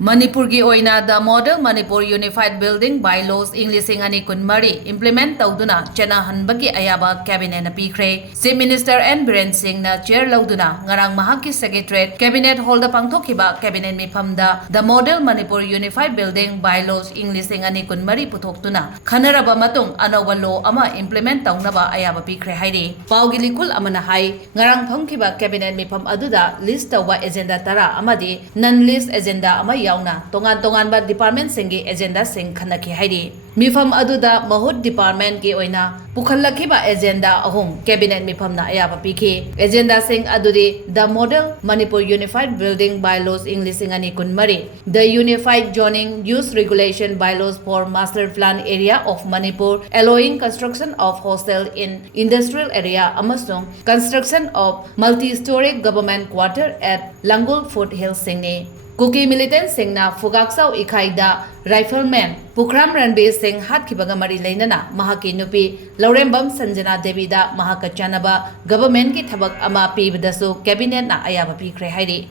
Manipur gi OINA the Model Manipur Unified Building Bylaws English Ani Kunmari implement Touduna CHATNAHANABAGI Ayaba Cabinet na Pikhre Chief Minister N Biren Singh na chair lauduna ngarang mahaki Secretariat Cabinet Hall da pangthokhiba Cabinet mifamda the Model Manipur Unified Building Bylaws English Ani Kunmari putoktuna khanaraba matung anowa law ama implement taunaba Ayaba Pikhre hairi pawgi likul amana hai ngarang phangkhiba Cabinet mifam aduda list tawa agenda tara amadi non list agenda ama yauna tongan ba department singi agenda sing khanaki hairi mifam aduda mahut department ki oina pukhallakhiba agenda ahum cabinet mifam na ayaba pikhi agenda sing adudi the Model Manipur Unified Building Bylaws English Ani Kunmari the Unified Zoning Use Regulation Bylaws for Master Plan Area of Manipur allowing construction of hostel in industrial area amasung construction of multi-story government quarter at Langul Foothills singni Kuki militant singna Fugaksau Ikaida Rifleman Pukram Ranbir Singh Hatkibaga Mari Lainana Mahaki Nupi Laurembam Sanjana Devida Mahaka Chanaba Government ki Thabak Ama Pibdasu Cabinet na Ayaba Pikhre Hairi